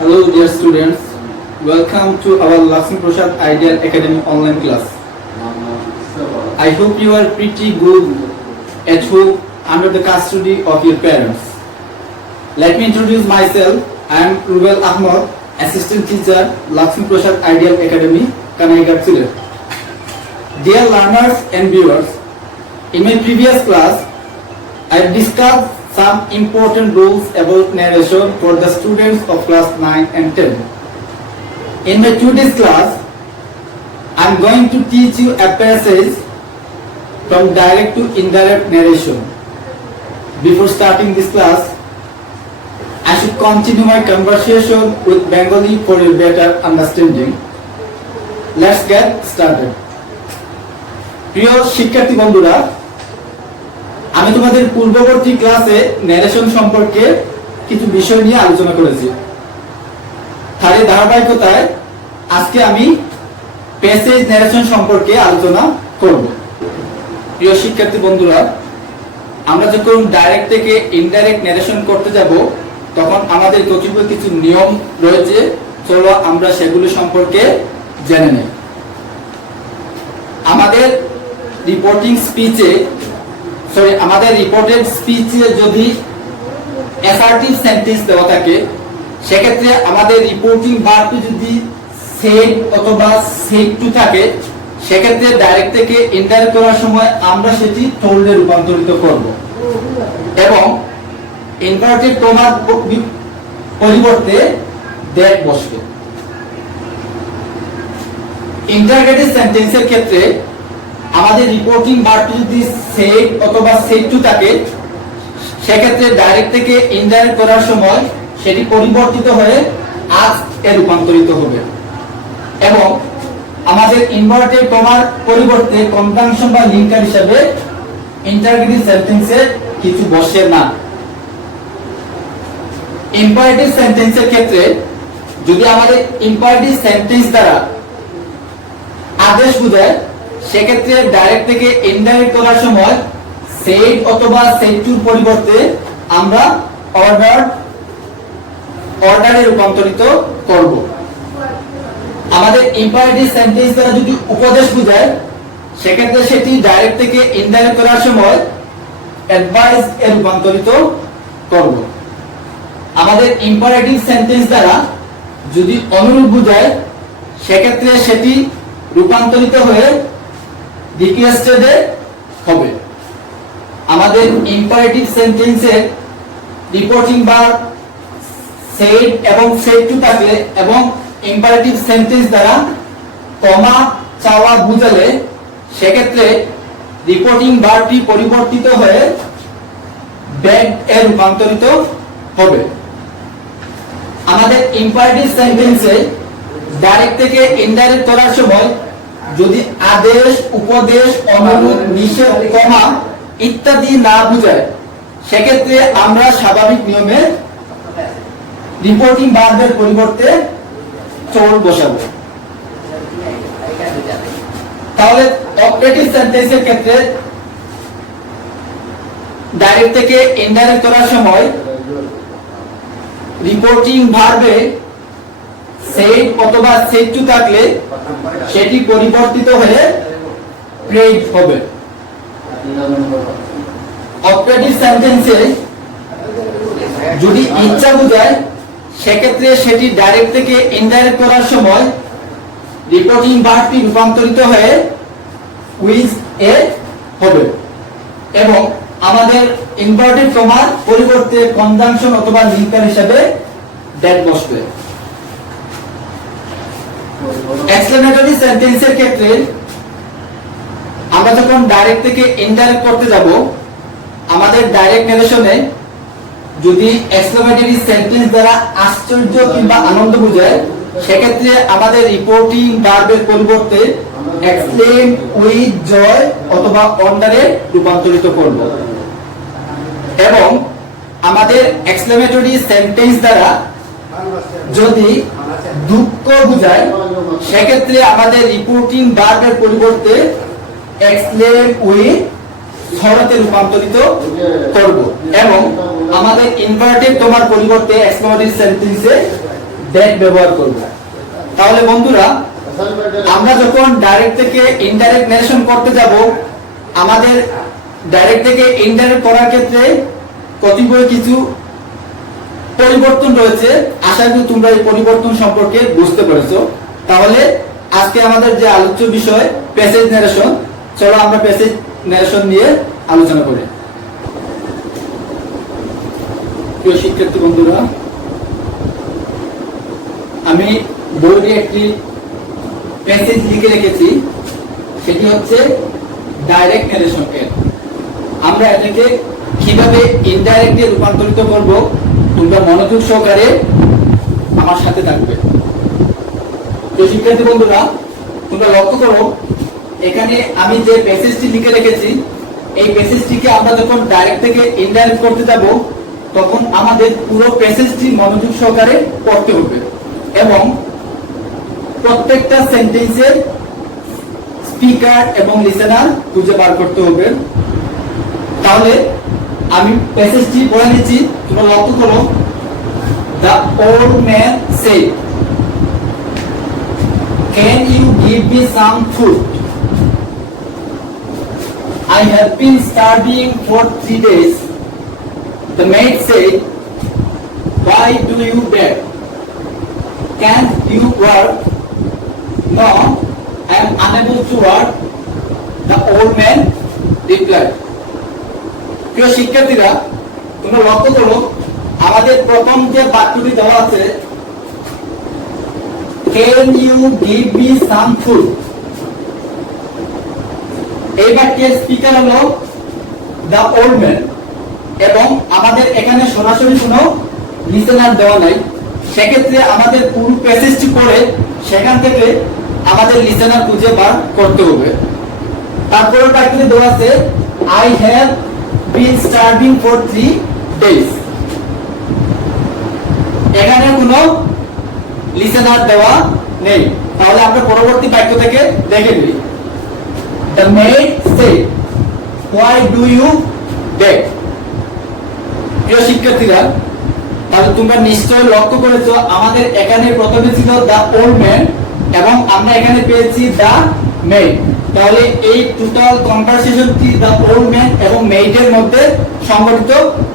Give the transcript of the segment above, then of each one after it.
Hello dear students, welcome to our Lakshmi Prasad Ideal Academy online class. I hope you are pretty good at home under the custody of your parents. Let me introduce myself. I am Rubel Ahmed, Assistant Teacher, Lakshmi Prasad Ideal Academy, Kanaigarh, Silet. Dear learners and viewers, in my previous class, I discussed some important rules about narration for the students of class 9 and 10. In my today's class, I am going to teach you a passage from direct to indirect narration. Before starting this class, I should continue my conversation with Bengali for your better understanding. Let's get started. প্রিয় শিক্ষার্থী বন্ধুরা, আমি তোমাদের পূর্ববর্তী ক্লাসে narration সম্পর্কে কিছু বিষয় নিয়ে আলোচনা করেছি। তারই ধারাবাহিকতায় আজকে আমি প্যাসেজ ন্যারেশন সম্পর্কে আলোচনা করব। প্রিয় শিক্ষার্থী বন্ধুরা, আমরা যখন ডাইরেক্ট থেকে ইনডাইরেক্ট ন্যারেশন করতে যাব তখন আমাদের কতিপয় কিছু নিয়ম রয়েছে। চলো আমরা সেগুলো সম্পর্কে জেনে নেই। আমাদের রিপোর্টেড স্পিচে যদি অ্যাসার্টিভ সেন্টেন্স দেওয়া থাকে, সেক্ষেত্রে আমাদের রিপোর্টিং ভার্বটি যদি সেড অথবা সেড টু থাকে, সেক্ষেত্রে ডাইরেক্ট থেকে ইনডাইরেক্ট করার সময় আমরা সেটি টোল্ডে রূপান্তরিত করব এবং ইনভার্টেড কমার পরিবর্তে দ্যাট বসবে। ইন্টারগেটিভ সেন্টেন্সের ক্ষেত্রে আমাদের রিপোর্টিং ভার্বটি যদি সেড অথবা সেড টু থাকে, সেক্ষেত্রে ডাইরেক্ট থেকে ইনডাইরেক্ট করার সময় সেটি পরিবর্তিত হয়ে আস্ক এ রূপান্তরিত হবে এবং আমাদের ইনভার্টেড কমার পরিবর্তে কনজাংশন বা লিঙ্কার হিসেবে ইন্টারগেটিভ সেন্টেন্সে কিছু বসে না। ইম্পারেটিভ সেন্টেন্সের ক্ষেত্রে যদি আমাদের ইম্পারেটিভ সেন্টেন্স দ্বারা আদেশ বোঝায়, সেক্ষেত্রে ডাইরেক্ট থেকে ইনডাইরেক্ট করার সময় সেড অথবা সেড টুর পরিবর্তে আমরা অর্ডারে রূপান্তরিত করব। আমাদের ইম্পারেটিভ সেন্টেন্স দ্বারা যদি উপদেশ বোঝায়, সেক্ষেত্রে সেটি ডাইরেক্ট থেকে ইনডাইরেক্ট করার সময় অ্যাডভাইস এ রূপান্তরিত করব। আমাদের ইম্পারেটিভ সেন্টেন্স দ্বারা যদি অনুরোধ বোঝায়, সেক্ষেত্রে সেটি রূপান্তরিত হয়ে রিকোয়েস্টেড হবে। আমাদের ইম্পারেটিভ সেন্টেন্সের রিপোর্টিং ভার্ব সেড এবং সেড টু থাকলে এবং ইম্পারেটিভ সেন্টেন্স দ্বারা কমা চাওয়া বুঝালে, সেক্ষেত্রে রিপোর্টিং ভার্বটি পরিবর্তিত হয়ে বেগ এ রূপান্তরিত হবে। আমাদের ইম্পারেটিভ সেন্টেন্সে ডাইরেক্ট থেকে ইনডাইরেক্ট করার সময় যদি আদেশ, উপদেশ, অনুরোধ, নিষেধ, কমা ইত্যাদি না বোঝায়, সেক্ষেত্রে আমরা স্বাভাবিক নিয়মে রিপোর্টিং ভার্বের পরিবর্তে চল বসাবো। তাহলে অপারেটিভ সেন্টেন্সের ক্ষেত্রে ডাইরেক্ট থেকে ইনডাইরেক্ট করার সময় রিপোর্টিং ভার্বে সেড অথবা সেড টু থাকলে সেটি পরিবর্তিত হয়ে প্রেড হবে। অপারেটিভ সেন্টেন্সে যদি ইচ্ছা বোঝায়, সেক্ষেত্রে সেটি ডাইরেক্ট থেকে ইনডাইরেক্ট করার সময় রিপোর্টিং ভার্বটি রূপান্তরিত হয়ে উইজ এ হবে এবং আমাদের ইনভার্টেড কমার পরিবর্তে কনজাংশন অথবা লিঙ্কার হিসেবে দ্যাট বসবে। এক্সক্লেমেটরি সেন্টেন্সের ক্ষেত্রে আমরা যখন ডাইরেক্ট থেকে ইনডাইরেক্ট করতে যাব, আমাদের ডাইরেক্ট ন্যারেশনে যদি এক্সক্লেমেটরি সেন্টেন্স দ্বারা আশ্চর্য কিংবা আনন্দ বোঝায়, সেক্ষেত্রে আমাদের রিপোর্টিং ভার্বের পরিবর্তে এক্সক্লেম উইথ জয় অথবা ওয়ান্ডারে রূপান্তরিত করব এবং আমাদের এক্সক্লেমেটরি সেন্টেন্স দ্বারা যদি দুঃখ বোঝায়, সেক্ষেত্রে আমাদের রিপোর্টিং ভার্বের পরিবর্তে এক্সক্লেম উইথ শরতে রূপান্তরিত করব এবং আমাদের ইনভার্টেড কমার পরিবর্তে এক্সক্লেমেটরি সেন্টেন্সে দ্যাট ব্যবহার করব। তাহলে বন্ধুরা, আমরা যখন ডাইরেক্ট থেকে ইনডাইরেক্ট ন্যারেশন করতে যাব, আমাদের ডাইরেক্ট থেকে ইনডাইরেক্ট করার ক্ষেত্রে কতিপয় কিছু পরিবর্তন রয়েছে। আশা করি তোমরা এই পরিবর্তন সম্পর্কে বুঝতে পেরেছো। তাহলে আজকে আমাদের যে আলোচ্য বিষয় প্যাসেজ ন্যারেশন, চলো আমরা প্যাসেজ ন্যারেশন নিয়ে আলোচনা করি। প্রিয় শিক্ষার্থী বন্ধুরা, আমি বইয়ে একটি প্যাসেজ লিখে রেখেছি, সেটি হচ্ছে ডাইরেক্ট ন্যারেশন এর। আমরা এটাকে কিভাবে ইনডাইরেক্টলি রূপান্তরিত করব, তোমরা মনোযোগ সহকারে আমার সাথে থাকবে। তো শিক্ষার্থী বন্ধুরা, তোমরা লক্ষ্য করো, এখানে আমি যে প্যাসেজটি লিখে রেখেছি, এই প্যাসেজটিকে আমরা যখন ডাইরেক্ট থেকে ইনডাইরেক্ট করতে যাব, তখন আমাদের পুরো প্যাসেজটি মনোযোগ সহকারে পড়তে হবে এবং প্রত্যেকটা সেন্টেন্সের স্পিকার এবং লিসেনার খুঁজে বার করতে হবে। তাহলে আমি প্যাসেজটি পড়ে নিচ্ছি, তোমরা লক্ষ্য করো। The old man said, "Can you give me some food? I have been starving for 3 days." The maid said, "Why do you beg? Can't you work?" "No, I am unable to work," the old man replied. প্রিয় শিক্ষার্থীরা, তোমরা লক্ষ্য করো, আমাদের প্রথম যে বাক্যটি দেওয়া আছে, "Can you give me some food?" এই বাক্যের স্পিকার হলো the old man এবং আমাদের এখানে সরাসরি কোনো লিসেনার দেওয়া নাই। সেক্ষেত্রে আমাদের পুরো প্যাসেজটি পড়ে সেখান থেকে আমাদের লিসেনার খুঁজে বার করতে হবে। তারপরে বাক্যটি দেওয়া আছে, "I have been starving for 3 days." এখানে কোনো লিসেনার দেওয়া নেই। তাহলে আমরা পরবর্তী বাক্য থেকে দেখে নিই। The maid said, "Why do you beg?" প্রিয় শিক্ষার্থীরা, তাহলে তোমরা নিশ্চয়ই লক্ষ্য করেছো, আমাদের এখানে প্রথমে ছিল the old man এবং আমরা এখানে পেয়েছি the maid। তাহলে এই টোটাল কনভারসেশনটি the old man এবং maid এর মধ্যে সংঘটিত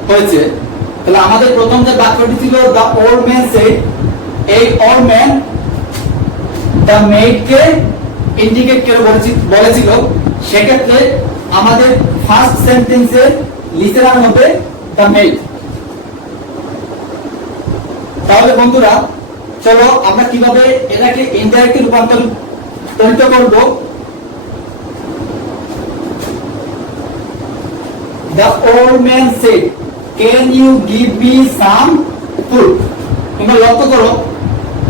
হয়েছে। তাহলে আমাদের প্রথম যে বাক্যটি ছিল the old man said, এই old man the maid K indicate করে বলেছিল। সেক্ষেত্রে আমাদের ফার্স্ট সেন্টেন্সের লিসেনার হবে the maid। তাহলে বন্ধুরা, চলো আমরা কিভাবে এটাকে ইনডাইরেক্টলি রূপান্তরিত করব। The old man said, "Can you give me some food?" তোমরা লক্ষ্য করো,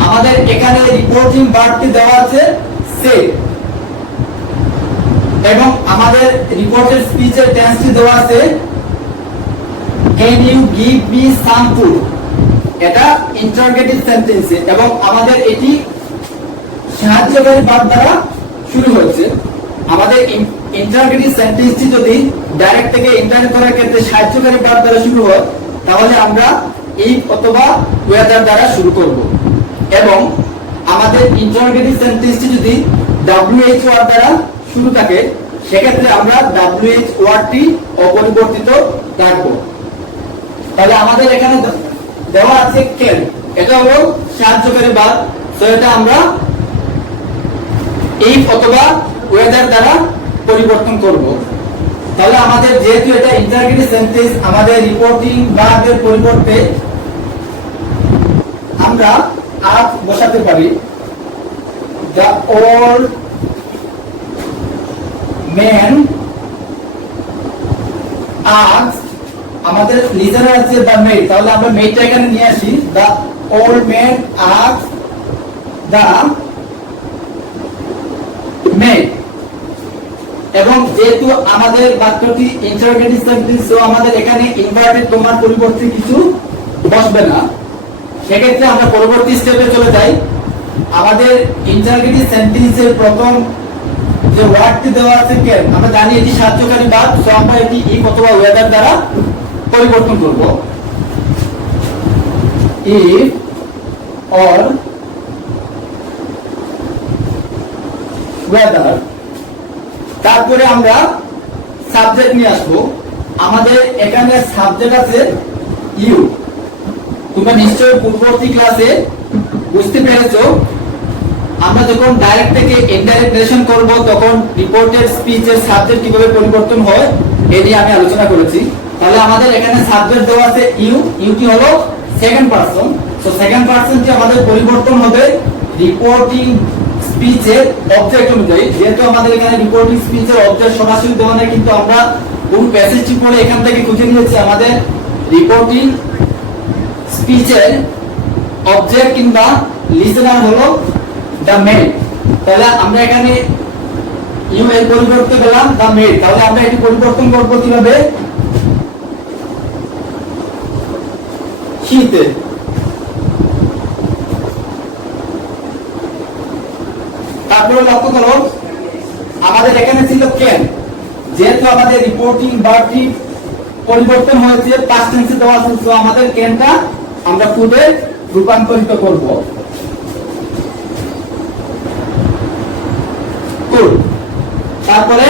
আমাদের এখানে রিপোর্টিং ভার্বটি দেওয়া আছে said এবং আমাদের রিপোর্টের স্পিচের টেন্সটি দেওয়া আছে can you give me some food। এটা ইন্টারোগেটিভ সেন্টেন্স এবং আমাদের এটি সাহায্যকারী ভার্ব দ্বারা শুরু হয়েছে। আমাদের ইন্টারোগেটিভ সেন্টেন্সটি যদি ডাইরেক্ট থেকে ইনডাইরেক্ট করার ক্ষেত্রে সাহায্যকারী ভার্ব দ্বারা শুরু হয়, তাহলে আমরা if অথবা whether দ্বারা শুরু করব এবং আমাদের ইন্টারোগেটিভ সেন্টেন্সটি যদি WH ওয়ার্ড দ্বারা শুরু থাকে, সেক্ষেত্রে আমরা WH ওয়ার্ডটি অপরিবর্তিত রাখবো। তাহলে আমাদের এখানে দেওয়া আছে can, এটা হলো সাহায্যকারী ভার্ব, সো এটা আমরা if অথবা whether দ্বারা পরিবর্তন করব। তাহলে আমাদের যেহেতু এটা ইন্টারোগেটিভ সেন্টেন্স, আমাদের রিপোর্টিং ভার্বের পরিবর্তে আমরা আজ বসাতে পারি the old man asked, আমাদের লিসেনার আছে the maid, তাহলে আমরা মেইডটা এখানে নিয়ে আসি। the old man asked the maid এবং যেহেতু আমাদের বাক্যটি ইন্টারোগেটিভ সেন্টেন্স, তো আমাদের এখানে ইনভার্টেড কমার পরিবর্তে কিছু বসবে না। সেক্ষেত্রে আমরা পরবর্তী স্টেপে চলে যাই। আমাদের ইন্টারোগেটিভ সেন্টেন্সের প্রথম যে ওয়ার্ডটি দেওয়া আছে can, আমরা জানি এটি সাহায্যকারী ভার্ব, সো আমরা এটি if অথবা whether দ্বারা পরিবর্তন করব। if or weather। তারপরে আমরা সাবজেক্ট নিয়ে আসবো। আমাদের এখানে সাবজেক্ট আছে ইউ। তোমরা নিশ্চয়ই পূর্ববর্তী ক্লাসে বুঝতে পেরেছো আমরা যখন ডাইরেক্ট থেকে ইনডাইরেক্ট রিলেশন করব তখন রিপোর্টেড স্পিচের সাবজেক্ট কিভাবে পরিবর্তন হয় এই নিয়ে আমি আলোচনা করেছি। তাহলে আমাদের এখানে সাবজেক্ট দেওয়া আছে ইউ, ইউটি হলো সেকেন্ড পারসন। সো সেকেন্ড পারসনটি আমাদের পরিবর্তন হবে রিপোর্টিং স্পিচের অবজেক্ট অনুযায়ী। যেহেতু আমাদের এখানে রিপোর্টিং স্পিচের অবজেক্ট সরাসরি দেওয়া নেই, কিন্তু আমরা কোন প্যাসেজটি পড়ে এখান থেকে খুঁজে নিয়েছি আমাদের রিপোর্টিং স্পিচের অবজেক্ট কিংবা লিসেনার হলো দ্য মেইড। তাহলে আমরা এখানে ইউ এর পরিবর্তে পেলাম দ্য মেইড। তাহলে আমরা এটি পরিবর্তন করব কিভাবে? শীতে। তারপরে লক্ষ্য করো আমাদের এখানে ছিল ক্যান। যেহেতু আমাদের রিপোর্টিং ভার্বটি পরিবর্তন হয়েছে পাস্ট টেন্সে দেওয়া আছে, তো আমাদের ক্যানটা আমরা কুডে রূপান্তরিত করব। কুড। তারপরে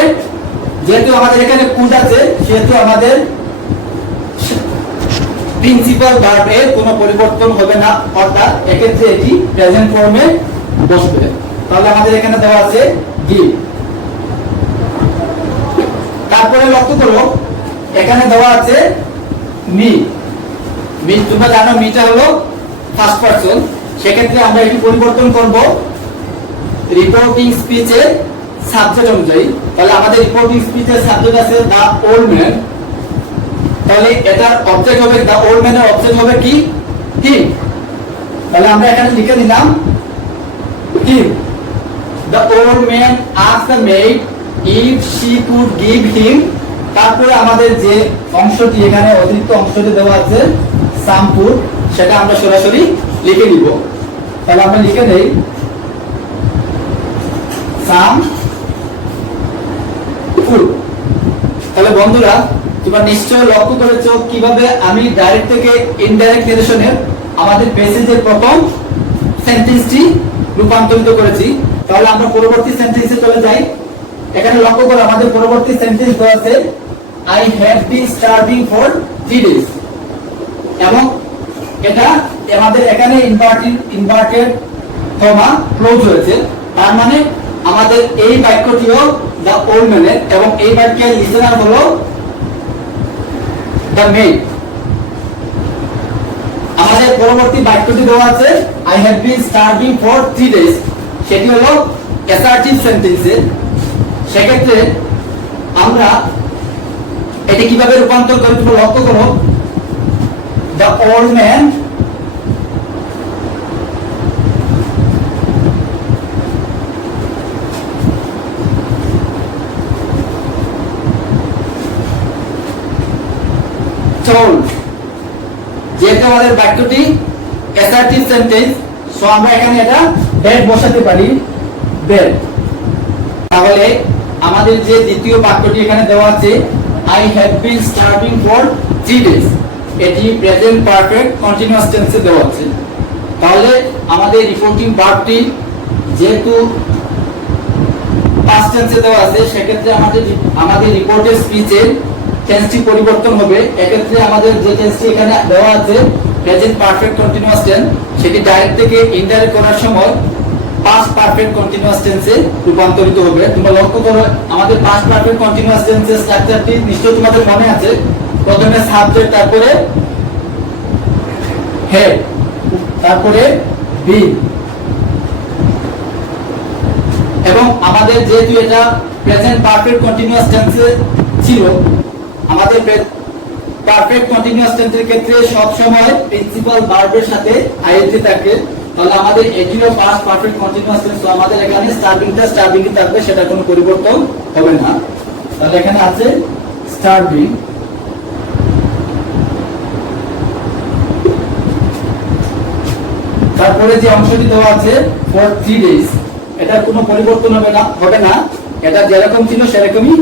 যেহেতু আমাদের এখানে কুড আছে সেহেতু আমাদের প্রিন্সিপাল ভার্বের কোনো পরিবর্তন হবে না, অর্থাৎ এক্ষেত্রে এটি প্রেজেন্ট ফর্মে বসবে। তাহলে আমাদের এখানে দেওয়া আছে গিভ। তারপরে লক্ষ্য করো এখানে দেওয়া আছে মি। মি তোমরা জানো মিটা হলো ফার্স্ট পারসন। সেক্ষেত্রে আমরা এটি পরিবর্তন করব রিপোর্টিং স্পিচের সাবজেক্ট অনুযায়ী। তাহলে আমাদের রিপোর্টিং স্পিচের সাবজেক্ট আছে দা ওল্ড ম্যান। তাহলে এটার অবজেক্ট হবে দা ওল্ড ম্যানের অবজেক্ট হবে কি? হিম। তাহলে আমরা এখানে লিখে দিলাম হিম। The old man asked the maid if she could give him। তারপরে আমাদের যে অংশটি এখানে অতিরিক্ত অংশটি দেওয়া আছে some food, সেটা আমরা সরাসরি লিখে দিব। তাহলে আমরা লিখে দেই some food। তাহলে বন্ধুরা তোমরা নিশ্চয়ই লক্ষ্য করেছো কিভাবে আমি ডাইরেক্ট থেকে ইনডাইরেক্ট রিলেশনের আমাদের প্যাসেজের প্রথম সেন্টেন্সটি রূপান্তরিত করেছি। তাহলে আমরা পরবর্তী সেন্টেন্সে চলে যাই। এখানে লক্ষ্য করো আমাদের পরবর্তী সেন্টেন্স দেওয়া আছে I have been starving for 3 days। এবং এটা আমাদের এখানে ইনভার্টেড কমা ক্লোজ হয়েছে। তার মানে আমাদের এই বাক্যটিও দ্য ওল্ড ম্যানের এবং এই বাক্যের লিসেনার হলো দ্য মেইড। আমাদের পরবর্তী বাক্যটি দেওয়া আছে I have been starving for 3 days। সেটি হলো অ্যাসার্টিভ সেন্টেন্সে। সেক্ষেত্রে আমরা এটি কিভাবে রূপান্তর করব লক্ষ্য করো দ্য ওল্ড ম্যান told। যেহেতু আমাদের বাক্যটি অ্যাসার্টিভ সেন্টেন্স, সো আমরা এখানে এটা ডেড বসাতে পারি, ডেড। তাহলে আমাদের যে দ্বিতীয় বাক্যটি এখানে দেওয়া আছে I have been starving for 3 days, এটি প্রেজেন্ট পারফেক্ট কন্টিনিউয়াস টেন্সে দেওয়া আছে। তাহলে আমাদের রিপোর্টিং ভার্বটি যেহেতু পাস্ট টেন্সে দেওয়া আছে সেক্ষেত্রে আমাদের রিপোর্টের স্পিচের টেন্সটি পরিবর্তন হবে। এক্ষেত্রে আমাদের যে টেন্সটি এখানে দেওয়া আছে প্রেজেন্ট পারফেক্ট কন্টিনিউয়াস টেন্স, সেটি ডাইরেক্ট থেকে ইনডাইরেক্ট করার সময় পাস্ট পারফেক্ট কন্টিনিউয়াস টেন্সে রূপান্তরিত হবে। তোমরা লক্ষ্য করো আমাদের পাস্ট পারফেক্ট কন্টিনিউয়াস টেন্সের স্ট্রাকচারটি নিশ্চয়ই তোমাদের মনে আছে। প্রথমে সাবজেক্ট, তারপরে হেড, তারপরে বিন। এবং আমাদের যেহেতু এটা প্রেজেন্ট পারফেক্ট কন্টিনিউয়াস টেন্সে ছিল, আমাদের পারফেক্ট কন্টিনিউয়াস টেন্সের ক্ষেত্রে সব সময় প্রিন্সিপাল ভার্বের সাথে আইএনজি থাকে। তাহলে আমাদের এটিও পাস্ট পারফেক্ট কন্টিনিউয়াস টেন্স, তো আমাদের এখানে স্টার্টিং থাকবে, সেটা কোনো পরিবর্তন হবে না। তাহলে এখানে আছে স্টার্টিং। তারপরে যে অংশটি দেওয়া আছে ফর 3 days, এটার কোনো পরিবর্তন হবে না। এটা যেরকম ছিল সেরকমই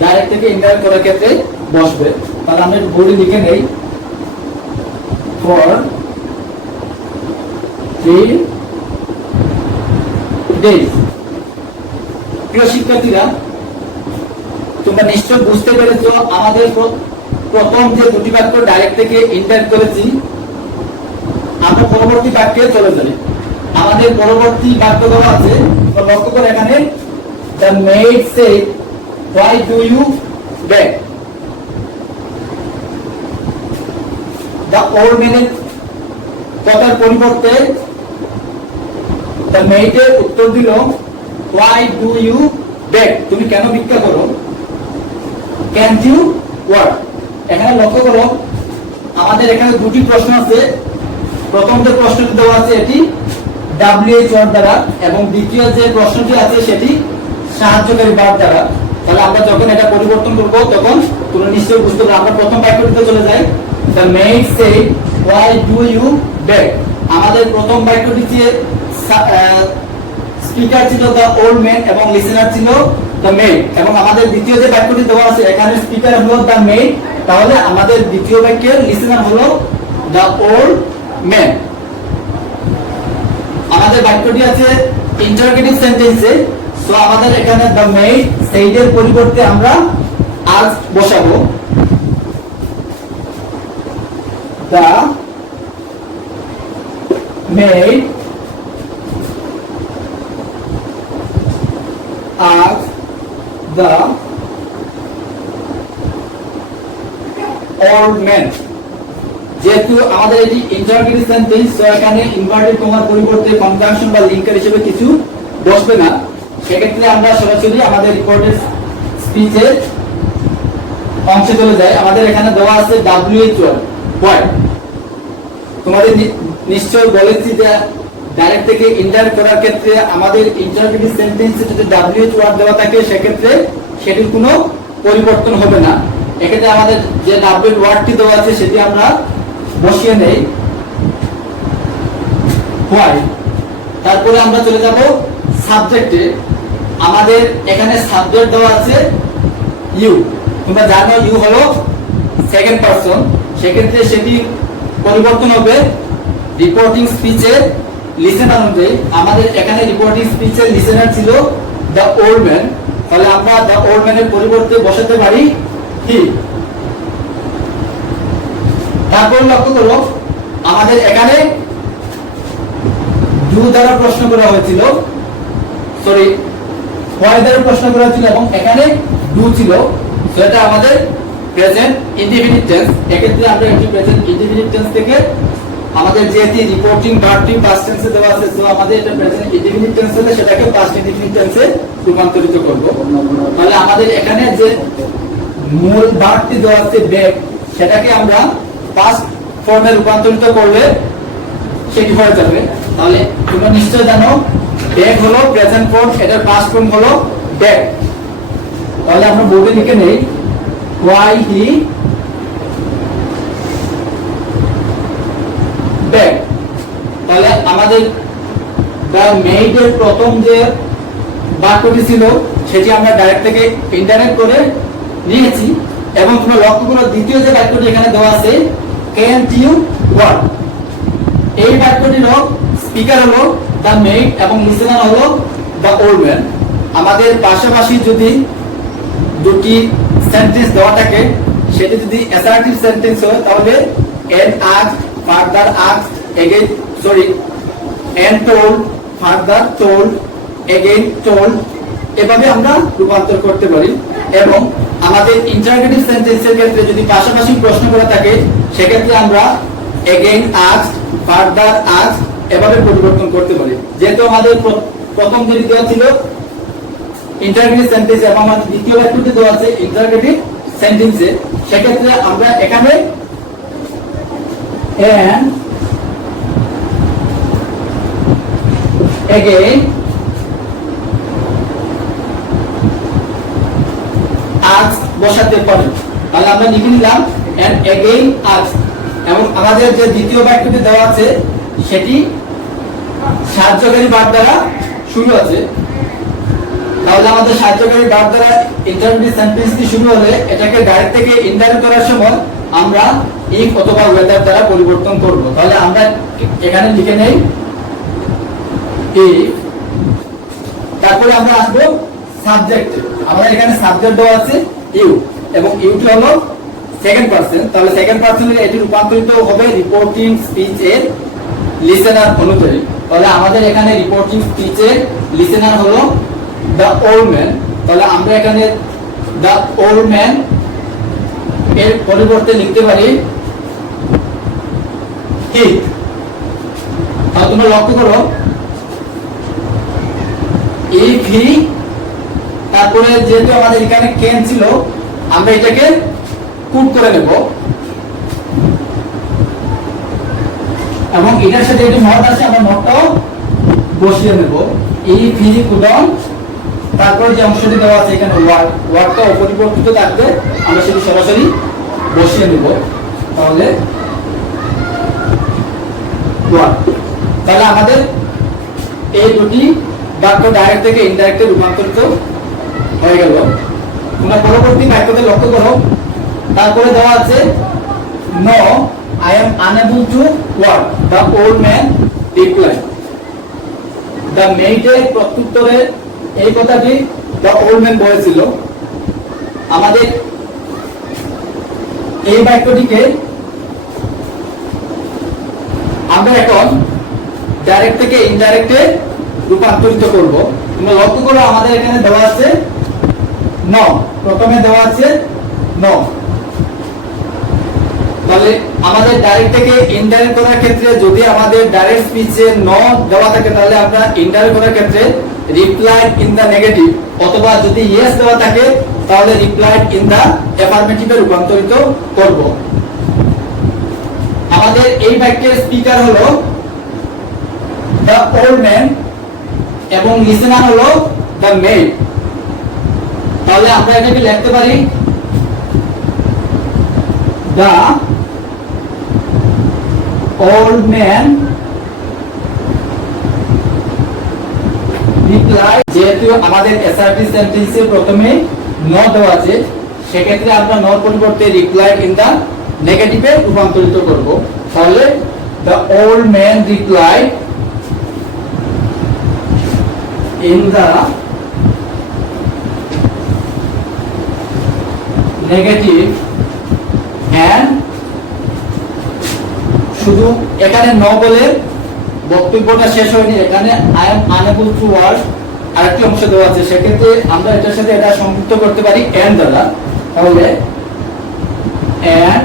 ডাইরেক্ট থেকে ইনডাইরেক্ট করার ক্ষেত্রে বসবে। তাহলে আমরা বোর্ডে লিখে নেই ফর 3 3 days। প্রিয় শিক্ষার্থীরা, তোমরা নিশ্চয় বুঝতে পেরেছো আমাদের প্রথম যে দুটি বাক্য ডাইরেক্ট থেকে ইনডাইরেক্ট করেছি, আমরা পরবর্তী বাক্যে চলে যাই। আমাদের পরবর্তী বাক্য দেওয়া আছে, তো লক্ষ্য করে এখানে the maid said why do you beg। the old man এর কথার পরিবর্তে the maid এর উত্তর দিল why do you beg, তুমি কেন ভিক্ষা করো। can't you what, এখানে লক্ষ্য করো আমাদের এখানে দুটি প্রশ্ন আছে। প্রথম যে প্রশ্নটি দেওয়া আছে এটি WH ওয়ার্ড দ্বারা, এবং দ্বিতীয় যে প্রশ্নটি আছে সেটি সাহায্যকারী ভার্ব দ্বারা। তাহলে আমরা যখন এটা পরিবর্তন করব তখন তোমরা নিশ্চয়ই বুঝতে পারবে। আমরা প্রথম বাক্যটিতে চলে যাই, the maid said why do you beg। আমাদের প্রথম বাক্যটি যে স্পিকার ছিল the old man এবং লিসেনার ছিল the maid, এবং আমাদের দ্বিতীয় যে বাক্যটি দেওয়া আছে এখানে স্পিকার হলো the maid, তাহলে আমাদের দ্বিতীয় বাক্যের লিসেনার হলো the old man। আমাদের বাক্যটি আছে ইন্টারোগেটিভ সেন্টেন্সে, সো আমাদের এখানে the maid said এর পরিবর্তে আমরা asked বসাবো। the maid asked the old man। যেহেতু আমাদের এটি ইন্টারোগেটিভ সেন্টেন্স, সো এখানে ইনভার্টেড কমার পরিবর্তে কনজাংশন বা লিঙ্কার হিসেবে কিছু বসবে না। সেক্ষেত্রে আমরা সরাসরি আমাদের রিপোর্টের স্পিচের অংশে চলে যাই। আমাদের এখানে দেওয়া আছে WH ওয়ার্ড হোয়াই। তোমাদের নিশ্চয় বলেছি যে ডাইরেক্ট থেকে ইনডাইরেক্ট করার ক্ষেত্রে আমাদের ইন্টারোগেটিভ সেন্টেন্সে যদি WH ওয়ার্ড দেওয়া থাকে সেক্ষেত্রে সেটির কোনো পরিবর্তন হবে না। এক্ষেত্রে আমাদের যে WH ওয়ার্ডটি দেওয়া আছে সেটি আমরা বসিয়ে নেই হোয়াই। তারপরে আমরা চলে যাব সাবজেক্টে। আমাদের এখানে সাবজেক্ট দেওয়া আছে ইউ। তোমরা জানো ইউ হলো সেকেন্ড পারসন, সেক্ষেত্রে সেটি পরিবর্তন হবে রিপোর্টিং স্পিচের লিসেনার অনুযায়ী। আমাদের এখানে রিপোর্টিং স্পিচের লিসেনার ছিল দ্য ওল্ড ম্যান, তাহলে আমরা দ্য ওল্ড ম্যানের পরিবর্তে বসাতে পারি হি। তারপর লক্ষ্য করো আমাদের এখানে ডু দ্বারা প্রশ্ন করা হয়েছিল, সরি হোয়াই দ্বারা প্রশ্ন করা হয়েছিল, এবং এখানে ডু ছিল, সো এটা আমাদের প্রেজেন্ট ইনডিফিনিট টেন্স। এক্ষেত্রে আমরা একটি প্রেজেন্ট ইনডিফিনিট টেন্স থেকে আমাদের যেহেতু রিপোর্টিং ভার্বটি পাস্ট টেন্সে দেওয়া আছে, সো আমাদের এটা প্রেজেন্ট ইনডিফিনিট টেন্স হলে সেটাকে পাস্ট ইনডিফিনিট টেন্সে রূপান্তরিত করব। তাহলে আমাদের এখানে যে মূল ভার্বটি দেওয়া আছে বেগ, সেটাকে আমরা পাস্ট ফর্মে রূপান্তরিত করলে সেটি হয়ে যাবে। তাহলে তোমরা নিশ্চয় জানো বেগ হলো প্রেজেন্ট ফর্ম, এটার পাস্ট ফর্ম হলো বেগ। তাহলে আমরা বোর্ডে লিখে নেই why he begged। তাহলে আমাদের the maid এর প্রথম যে বাক্যটি ছিল সেটি আমরা ডাইরেক্ট থেকে ইনডাইরেক্ট করে নিয়েছি, এবং তোমরা লক্ষ্য করো দ্বিতীয় যে বাক্যটি এখানে দেওয়া আছে can't you what, এই বাক্যটির স্পিকার হলো the maid এবং লিসেনার হলো the old man। আমাদের পাশাপাশি যদি দুটি সেন্টেন্স দেওয়া থাকে সেটি যদি অ্যাসার্টিভ সেন্টেন্স হয় তাহলে and asked further asked again and told further told again told, এভাবে আমরা রূপান্তর করতে পারি। এবং আমাদের ইন্টারোগেটিভ সেন্টেন্সের ক্ষেত্রে যদি পাশাপাশি প্রশ্ন করা থাকে সেক্ষেত্রে আমরা again asked further asked এভাবে পরিবর্তন করতে পারি। যেহেতু আমাদের প্রথম যেটি দেওয়া ছিল ইন্টারোগেটিভ সেন্টেন্স এবং আমাদের দ্বিতীয় বাক্যটি দেওয়া আছে ইন্টারোগেটিভ সেন্টেন্সে, সেক্ষেত্রে আমরা এখানে and again asked বসাতে পারি। তাহলে আমরা লিখে নিলাম and again asked, এবং আমাদের যে দ্বিতীয় বাক্যটি দেওয়া আছে সেটি সাহায্যকারী ভার্ব দ্বারা শুরু আছে। তাহলে আমাদের সাহায্যকারী ভার্ব দ্বারা ইন্টারোগেটিভ সেন্টেন্সটি শুরু হলে এটাকে ডাইরেক্ট থেকে ইনডাইরেক্ট করার সময় আমরা if অথবা whether দ্বারা পরিবর্তন করব। তাহলে আমরা এখানে লিখে নেই if তারপরে আমরা আসবো সাবজেক্ট। আমাদের এখানে সাবজেক্ট দেওয়া আছে ইউ এবং ইউটি হলো সেকেন্ড পারসন, তাহলে সেকেন্ড পারসনের এটি রূপান্তরিত হবে রিপোর্টিং স্পিচ এর লিসেনার অনুযায়ী। তাহলে আমাদের এখানে রিপোর্টিং স্পিচ এর লিসেনার হলো দ্য ওল্ড ম্যান। তাহলে আমরা এখানে দ্য ওল্ড ম্যান এর পরিবর্তে লিখতে পারি হি। তাহলে তোমরা লক্ষ্য করো if he, তারপরে যেহেতু আমাদের এখানে ক্যান ছিল আমরা এটাকে কুট করে নেব এবং এটার সাথে যদি নট আছে আমরা নটটাও বসিয়ে নেব। if he couldn't, তারপরে যে অংশটি দেওয়া আছে এখানে ওয়ার্ডটা অপরিবর্তিত থাকবে, আমরা সেটি সরাসরি বসিয়ে নেব। তাহলে তাহলে আমাদের এই দুটি বাক্য ডাইরেক্ট থেকে ইনডাইরেক্টে রূপান্তরিত হয়ে গেল। তোমরা পরবর্তী বাক্যতে লক্ষ্য করো, তারপরে দেওয়া আছে no I am unable to work, the old man replied. The মেয়েটের প্রত্যুত্তরে এই কথাটি দ্য ওল্ড ম্যান বলেছিল। আমাদের এই বাক্যটিকে আমরা এখন ডাইরেক্ট থেকে ইনডাইরেক্টে রূপান্তরিত করব। তোমরা লক্ষ্য করো আমাদের এখানে দেওয়া আছে ন, প্রথমে দেওয়া আছে ন। তাহলে আমাদের ডাইরেক্ট থেকে ইনডাইরেক্ট করার ক্ষেত্রে যদি আমাদের ডাইরেক্ট স্পিচে ন দেওয়া থাকে তাহলে আমরা ইনডাইরেক্ট করার ক্ষেত্রে রিপ্লাইড ইন দা নেগেটিভ, অথবা যদি ইয়েস দেওয়া থাকে তাহলে রিপ্লাইড ইন দা অ্যাফার্মেটিভে রূপান্তরিত করব। আমাদের এই বাক্যের স্পিকার হলো দ্য ওল্ড ম্যান এবং লিসেনার হলো দ্য মেইড। তাহলে আমরা এটাকে লিখতে পারি দ্য ওল্ড ম্যান রিপ্লাই। যেহেতু আমাদের এসআরটি সেন্টেন্সে প্রথমে নট দেওয়া আছে সেক্ষেত্রে আমরা নট পরিবর্তে রিপ্লাই ইন দা নেগেটিভে রূপান্তরিত করব। তাহলে the old man reply in the negative and শুধু এখানে ন বলে বক্তব্যটা শেষ হয়নি, এখানে I am unable to work আরেকটি অংশ দেওয়া আছে, সেক্ষেত্রে আমরা এটার সাথে এটা সংযুক্ত করতে পারি and দ্বারা। তাহলে and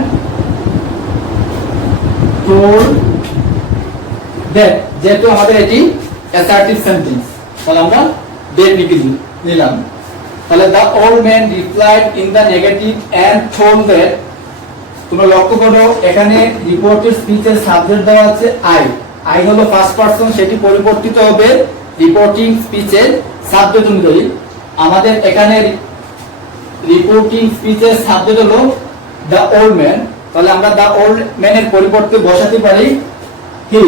told that, যেহেতু আমাদের এটি অ্যাসার্টিভ সেন্টেন্স তাহলে আমরা ডেট নিলাম। তাহলে the old man replied in the negative and told that. তোমরা লক্ষ্য করো এখানে রিপোর্টেড স্পিচের সাবজেক্ট দেওয়া আছে আই। আই হলো ফার্স্ট পারসন, সেটি পরিবর্তিত হবে রিপোর্টিং স্পিচের সাবজেক্ট অনুযায়ী। আমাদের এখানে রিপোর্টিং স্পিচের সাবজেক্ট হলো দ্য ওল্ড ম্যান, তাহলে আমরা দ্য ওল্ড ম্যানের পরিবর্তে বসাতে পারি হি।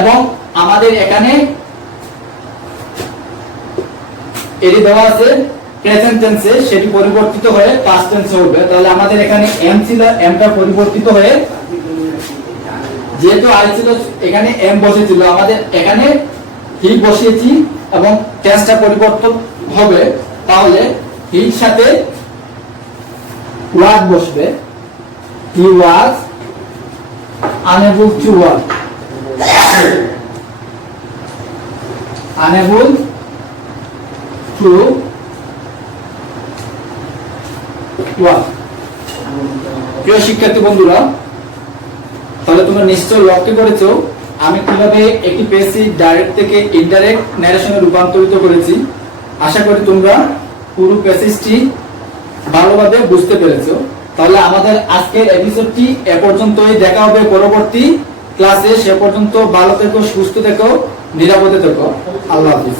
এবং আমাদের এখানে এটি দেওয়া আছে প্রেজেন্ট টেন্সে, সেটি পরিবর্তিত হয়ে পাস্ট টেন্সে হবে। তাহলে আমাদের এখানে এম ছিল, এমটা পরিবর্তিত হয়ে যেহেতু আই ছিল এখানে এম বসেছিল, আমাদের এখানে হি বসিয়েছি এবং টেন্সটা পরিবর্তন হবে। তাহলে হির সাথে ওয়াজ বসবে, he was unable to work, unable to work। প্রিয় শিক্ষার্থী বন্ধুরা, তাহলে তোমরা নিশ্চয় লক্ষ্য করেছো আমি কিভাবে একটি প্যাসিভ ডাইরেক্ট থেকে ইনডাইরেক্ট ন্যারেশনে রূপান্তরিত করেছি। আশা করি তোমরা পুরো প্যাসেজটি ভালোভাবে বুঝতে পেরেছো। তাহলে আমাদের আজকের এপিসোডটি এ পর্যন্তই, দেখা হবে পরবর্তী ক্লাসে। সে পর্যন্ত ভালো থেকো, সুস্থ থেকো, নিরাপদে থেকো। আল্লাহ হাফেজ।